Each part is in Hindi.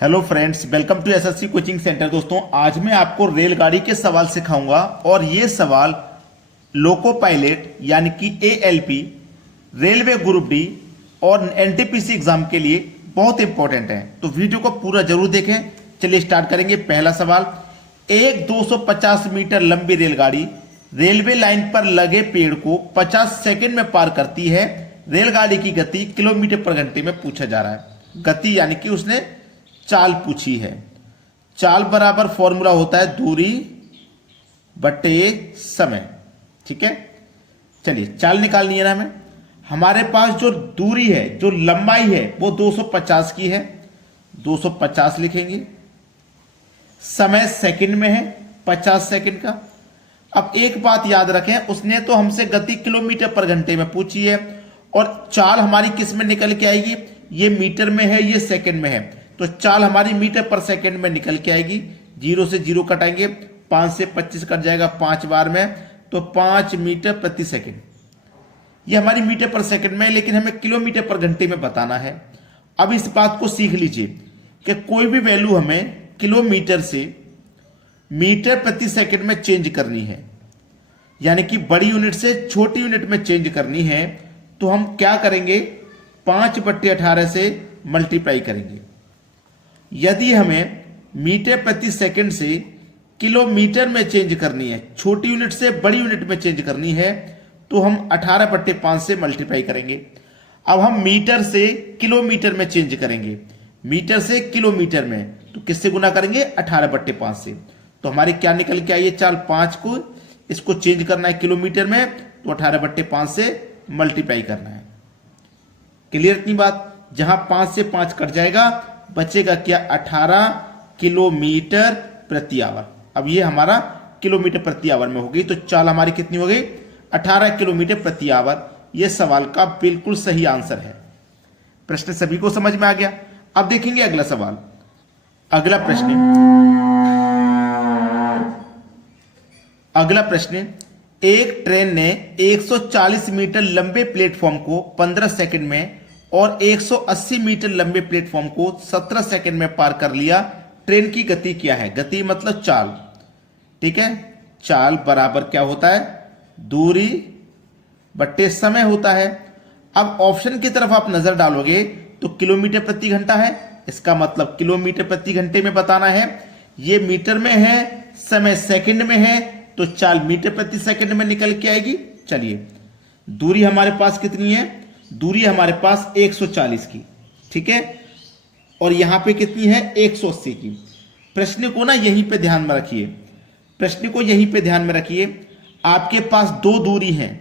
Hello friends, welcome to SSC coaching centre. दोस्तों, आज मैं आपको रेलगाड़ी के सवाल सिखाऊंगा और ये सवाल लोको पायलट यानी कि एएलपी, रेलवे ग्रुप डी और एनटीपीसी एग्जाम के लिए बहुत इंपॉर्टेंट है। तो वीडियो को पूरा जरूर देखें। चलिए स्टार्ट करेंगे। पहला सवाल, एक 250 मीटर लंबी रेलगाड़ी रेलवे लाइन पर लगे पेड़ को 50 सेकंड में पार करती है। रेलगाड़ी की गति किलोमीटर पर घंटे में पूछा जा रहा है। गति यानी कि उसने चाल पूछी है। चाल बराबर फॉर्मूला होता है दूरी बटे समय। ठीक है, चलिए चाल निकालनी है ना हमें। हमारे पास जो दूरी है, जो लंबाई है, वो 250 की है। 250 लिखेंगे। समय सेकंड में है, 50 सेकंड का। अब एक बात याद रखें, उसने तो हमसे गति किलोमीटर पर घंटे में पूछी है और चाल हमारी किस में निकल के आएगी? ये मीटर में है, ये सेकंड में है, तो चाल हमारी मीटर पर सेकंड में निकल के आएगी। 0 से 0 कटाएंगे, 5 से 25 कट जाएगा 5 बार में, तो 5 मीटर प्रति सेकंड। ये हमारी मीटर पर सेकंड में है, लेकिन हमें किलोमीटर पर घंटे में बताना है। अब इस बात को सीख लीजिए कि कोई भी वैल्यू हमें किलोमीटर से मीटर प्रति सेकंड में चेंज करनी है, यानी कि बड़ी यूनिट से छोटी यूनिट में चेंज करनी है, तो हम क्या करेंगे? 5/18 से मल्टीप्लाई करेंगे। यदि हमें मीटर प्रति सेकंड से किलोमीटर में चेंज करनी है, छोटी यूनिट से बड़ी यूनिट में चेंज करनी है, तो हम 18/5 से मल्टीप्लाई करेंगे। अब हम मीटर से किलोमीटर में चेंज करेंगे। मीटर से किलोमीटर में तो किससे गुना करेंगे? 18/5 से। तो हमारी क्या निकल के आई है चाल? 5 को इसको चेंज करना है किलोमीटर में, तो 18/5 से मल्टीप्लाई करना है। क्लियर इतनी बात? जहां 5 से 5 कट जाएगा, बचेगा क्या? 18 किलोमीटर प्रति आवर। अब ये हमारा किलोमीटर प्रति आवर में हो गई, तो चाल हमारी कितनी हो गई? 18 किलोमीटर प्रति आवर। यह सवाल का बिल्कुल सही आंसर है। प्रश्न सभी को समझ में आ गया। अब देखेंगे अगला सवाल। अगला प्रश्न, एक ट्रेन ने 140 मीटर लंबे प्लेटफॉर्म को 15 सेकंड में और 180 मीटर लंबे प्लेटफॉर्म को 17 सेकंड में पार कर लिया। ट्रेन की गति क्या है? गति मतलब चाल। ठीक है, चाल बराबर क्या होता है? दूरी बट्टे समय होता है। अब ऑप्शन की तरफ आप नजर डालोगे तो किलोमीटर प्रति घंटा है, इसका मतलब किलोमीटर प्रति घंटे में बताना है। ये मीटर में है, समय सेकंड में है, तो चाल मीटर प्रति सेकंड में निकल के आएगी। चलिए, दूरी हमारे पास कितनी है? दूरी हमारे पास 140 की। ठीक है, और यहां पे कितनी है? 180 की। प्रश्न को ना यहीं पे ध्यान में रखिए। प्रश्न को यहीं पे ध्यान में रखिए। आपके पास दो दूरी हैं।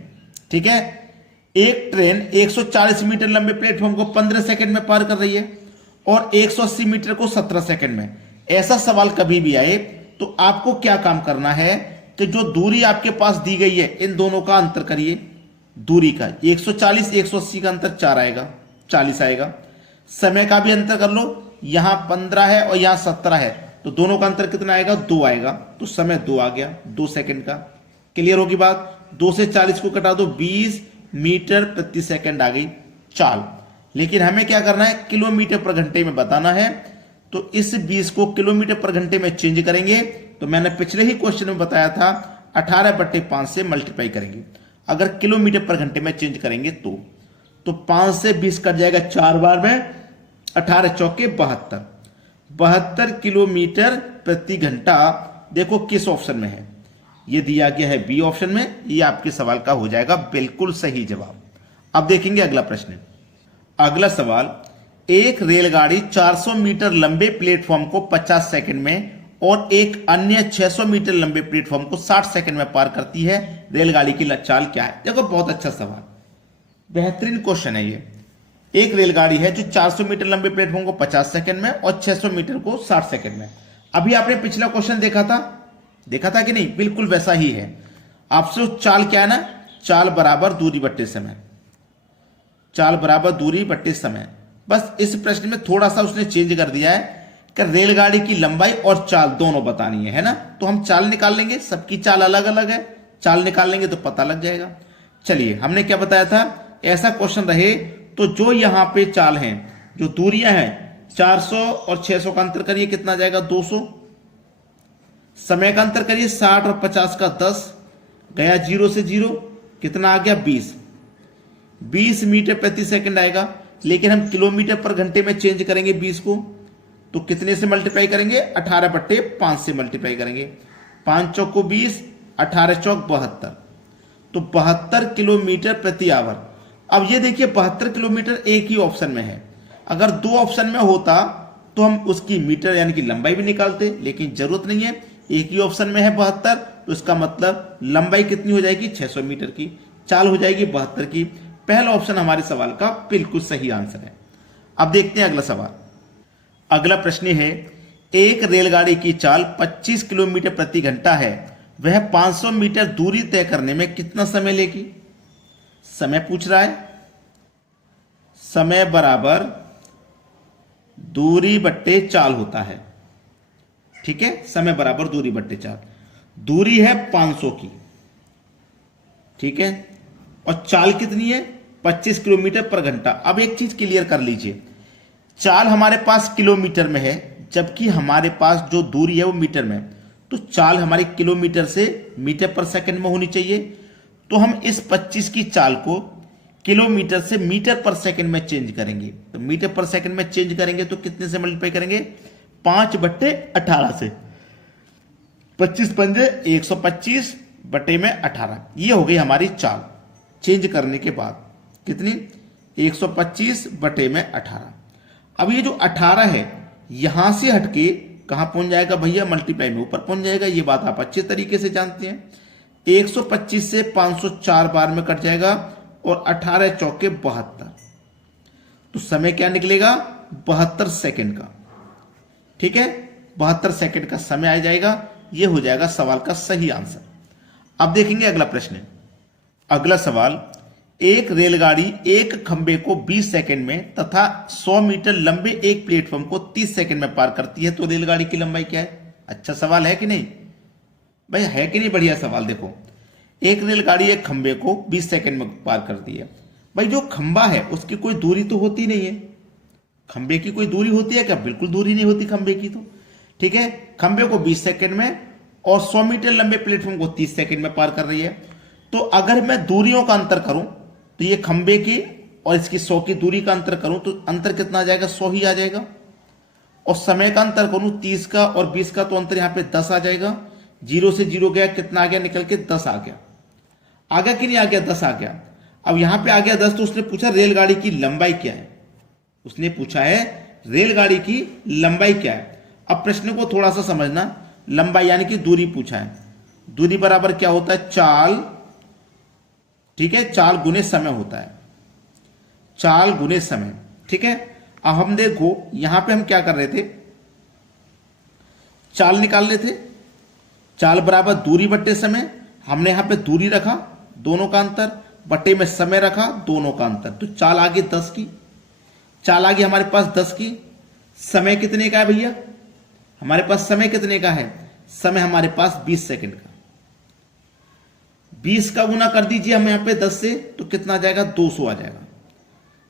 ठीक है, एक ट्रेन 140 मीटर लंबे प्लेटफॉर्म को 15 सेकंड में पार कर रही है और 180 मीटर को 17 सेकंड में। ऐसा सवाल कभी भी आए तो आपको क्या काम करना है कि जो दूरी आपके पास दी गई है, इन दोनों का अंतर करिए। दूरी का 140 180 का अंतर 4 आएगा, 40 आएगा। समय का भी अंतर कर लो, यहां 15 है और यहां 17 है, तो दोनों का अंतर कितना आएगा? 2 आएगा, तो समय 2 आ गया, 2 सेकंड का। क्लियर होगी बात? 2 से 40 को कटा दो, 20 मीटर प्रति सेकंड आ गई चाल। लेकिन हमें क्या करना है? किलोमीटर पर घंटे में बताना है, तो इस 20 को किलोमीटर पर घंटे में चेंज करेंगे। तो मैंने पिछले ही क्वेश्चन में बताया था, 18/5 से मल्टीप्लाई करेंगे। अगर किलोमीटर पर घंटे में चेंज करेंगे तो 5 से 20 कट जाएगा 4 बार में, 18 चौके 72। 72 किलोमीटर प्रति घंटा। देखो किस ऑप्शन में है? ये दिया गया है बी ऑप्शन में। ये आपके सवाल का हो जाएगा बिल्कुल सही जवाब। अब देखेंगे अगला प्रश्न। अगला सवाल, एक रेलगाड़ी 400 मीटर लंबे प्लेटफॉर्म को 50 सेकंड में और एक अन्य 600 मीटर लंबे प्लेटफॉर्म को 60 सेकंड में पार करती है। रेलगाड़ी की चाल क्या है? देखो बहुत अच्छा सवाल, बेहतरीन क्वेश्चन है ये। एक रेलगाड़ी है जो 400 मीटर लंबे प्लेटफॉर्म को 50 सेकंड में और 600 मीटर को 60 सेकंड में। अभी आपने पिछला क्वेश्चन देखा था कि नहीं? बिल्कुल वैसा ही है। आपसे चाल क्या है ना? चाल बराबर दूरी बट्टे समय। चाल बराबर दूरी बट्टे समय। बस इस प्रश्न में थोड़ा सा उसने चेंज कर दिया है कि रेलगाड़ी की लंबाई और चाल दोनों बतानी है ना? तो हम चाल निकाल लेंगे, सबकी चाल अलग अलग है, चाल निकाल लेंगे तो पता लग जाएगा। चलिए, हमने क्या बताया था? ऐसा क्वेश्चन रहे तो जो यहां पे चाल हैं, जो दूरियां हैं, 400 और 600 का अंतर करिए, कितना आ जाएगा 200। समय का अंतर करिए, 60 और 50 का 10 गया, 0 से 0 कितना आ गया 20 मीटर प्रति सेकंड आएगा। लेकिन हम किलोमीटर पर घंटे में चेंज करेंगे 20 को, तो कितने से मल्टीप्लाई करेंगे, 18/5 से मल्टीप्लाई करेंगे। 5 चौक को 20, 18 चौक 72, तो 72 किलोमीटर प्रति आवर। अब ये देखिए 72 किलोमीटर एक ही ऑप्शन में है, अगर दो ऑप्शन में होता तो हम उसकी मीटर यानी कि लंबाई भी निकालते, लेकिन जरूरत नहीं है, एक ही ऑप्शन में है 72, तो इसका मतलब लंबाई कितनी हो जाएगी 600 मीटर की, चाल हो जाएगी 72 की। पहला ऑप्शन हमारे सवाल का बिल्कुल सही आंसर है। अब देखते हैं अगला सवाल। अगला प्रश्न है, एक रेलगाड़ी की चाल 25 किलोमीटर प्रति घंटा है, वह 500 मीटर दूरी तय करने में कितना समय लेगी। समय पूछ रहा है, समय बराबर दूरी बट्टे चाल होता है, ठीक है, समय बराबर दूरी बट्टे चाल। दूरी है 500 की, ठीक है, और चाल कितनी है 25 किलोमीटर पर घंटा। अब एक चीज क्लियर कर लीजिए, चाल हमारे पास किलोमीटर में है, जबकि हमारे पास जो दूरी है वो मीटर में, तो चाल हमारी किलोमीटर से मीटर पर सेकंड में होनी चाहिए। तो हम इस 25 की चाल को किलोमीटर से मीटर पर सेकंड में चेंज करेंगे, तो मीटर पर सेकंड में चेंज करेंगे तो कितने से मल्टीप्लाई करेंगे, 5/18 से। 25 पंजे 125 बटे में 18, ये हो गई हमारी चाल चेंज करने के बाद, कितनी 125 बटे में 18। अब ये जो 18 है यहां से हटके कहां पहुंच जाएगा भैया, मल्टीप्लाई में ऊपर पहुंच जाएगा, ये बात आप अच्छे तरीके से जानते हैं। 125 से 504 बार में कट जाएगा और 18 चौके 72, तो समय क्या निकलेगा 72 सेकंड का, ठीक है, 72 सेकंड का समय आ जाएगा। ये हो जाएगा सवाल का सही आंसर। अब देखेंगे अगला प्रश्न। अगला सवाल, एक रेलगाड़ी एक खंबे को 20 सेकंड में तथा 100 मीटर लंबे एक प्लेटफॉर्म को 30 सेकंड में पार करती है, तो रेलगाड़ी की लंबाई क्या है। अच्छा सवाल है कि नहीं भाई, है कि नहीं, बढ़िया सवाल। देखो, एक रेलगाड़ी एक खंबे को 20 सेकंड में पार करती है। भाई जो खंबा है उसकी कोई दूरी तो होती नहीं है, खंबे की कोई दूरी होती है क्या, बिल्कुल दूरी नहीं होती खंबे की, तो ठीक है, खंबे को 20 सेकंड में और 100 मीटर लंबे प्लेटफॉर्म को 30 सेकंड में पार कर रही है। तो अगर मैं दूरियों का अंतर करूं तो ये खंबे की और इसकी 100 की दूरी का अंतर करूं तो अंतर कितना आ जाएगा, 100 ही आ जाएगा। और समय का अंतर करूं 30 का और 20 का, तो अंतर यहां पे 10 आ जाएगा। 0 से 0 गया, कितना आ गया निकल के 10 आ गया। आ गया कि नहीं आ गया, 10 आ गया। अब यहां पे आ गया 10, तो उसने पूछा रेलगाड़ी की लंबाई क्या है, उसने पूछा है रेलगाड़ी की लंबाई क्या है। अब प्रश्न को थोड़ा सा समझना, लंबाई यानी कि दूरी पूछा है, दूरी बराबर क्या होता है, चाल, ठीक है, चाल गुने समय होता है, चाल गुने समय, ठीक है। अब हम देखो यहां पे हम क्या कर रहे थे, चाल निकाल रहे थे, चाल बराबर दूरी बट्टे समय, हमने यहां पे दूरी रखा दोनों का अंतर, बट्टे में समय रखा दोनों का अंतर, तो चाल आ गई 10 की, चाल आ गई हमारे पास 10 की। समय कितने का है भैया, हमारे पास समय कितने का है, समय हमारे पास 20 सेकंड का। 20 का गुना कर दीजिए हम यहां पे 10 से, तो कितना आ जाएगा 200 आ जाएगा,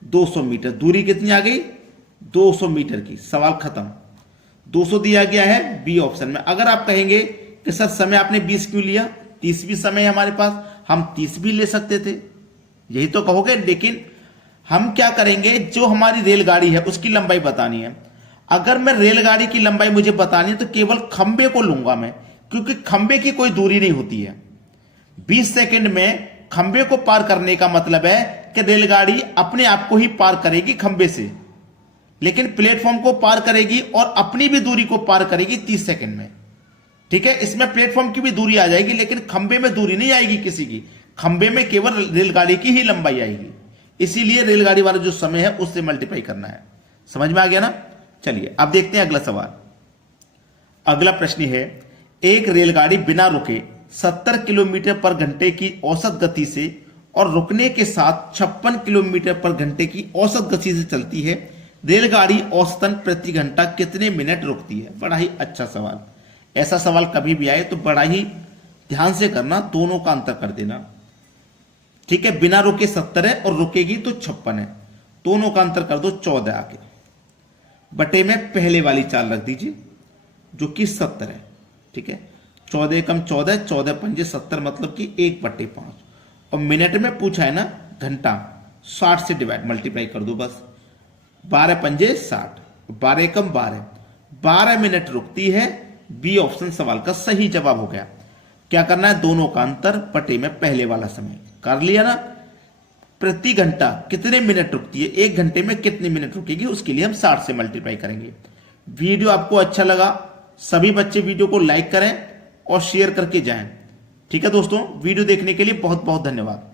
200 मीटर। दूरी कितनी आ गई 200 मीटर की, सवाल खत्म। 200 दिया गया है बी ऑप्शन में। अगर आप कहेंगे कि सर समय आपने 20 क्यों लिया, 30 भी समय है हमारे पास, हम 30 भी ले सकते थे, यही तो कहोगे। लेकिन हम क्या करेंगे, जो हमारी रेलगाड़ी है उसकी लंबाई बतानी है। अगर मैं रेलगाड़ी की लंबाई मुझे बतानी है तो केवल खंबे को लूंगा मैं, क्योंकि खंबे की कोई दूरी नहीं होती है। 20 सेकंड में खंबे को पार करने का मतलब है कि रेलगाड़ी अपने आप को ही पार करेगी खंबे से, लेकिन प्लेटफॉर्म को पार करेगी और अपनी भी दूरी को पार करेगी 30 सेकंड में, ठीक है। इसमें प्लेटफॉर्म की भी दूरी आ जाएगी, लेकिन खंबे में दूरी नहीं आएगी किसी की, खंबे में केवल रेलगाड़ी की ही लंबाई आएगी। इसीलिए रेलगाड़ी वाला जो समय है उससे मल्टीप्लाई करना है। समझ में आ गया ना। चलिए अब देखते हैं अगला सवाल। अगला प्रश्न है, एक रेलगाड़ी बिना रुके 70 किलोमीटर पर घंटे की औसत गति से और रुकने के साथ 56 किलोमीटर पर घंटे की औसत गति से चलती है। रेलगाड़ी औसतन प्रति घंटा कितने मिनट रुकती है। बड़ा ही अच्छा सवाल, ऐसा सवाल कभी भी आए तो बड़ा ही ध्यान से करना, दोनों का अंतर कर देना, ठीक है। बिना रुके 70 है और रुकेगी तो 56 है, दोनों का अंतर कर दो 14 आके। बटे में पहले वाली चाल रख दीजिए जो कि 70 है। ठीक है, 14 एकम 14, 14 पंजे 70 मतलब कि 1/5। और मिनट में पूछा है ना घंटा, 60 से डिवाइड मल्टीप्लाई कर दो बस। 12 पंजे 60, 12 एकम 12, 12 मिनट रुकती है। बी ऑप्शन सवाल का सही जवाब हो गया। क्या करना है, दोनों का अंतर बटे में पहले वाला समय कर लिया ना। प्रति घंटा कितने मिनट रुकती है, 1 घंटे में कितने मिनट रुकेगी, उसके लिए हम 60 से मल्टीप्लाई करेंगे। वीडियो आपको अच्छा लगा, सभी बच्चे वीडियो को लाइक करें और शेयर करके जाएं। ठीक है दोस्तों, वीडियो देखने के लिए बहुत बहुत धन्यवाद।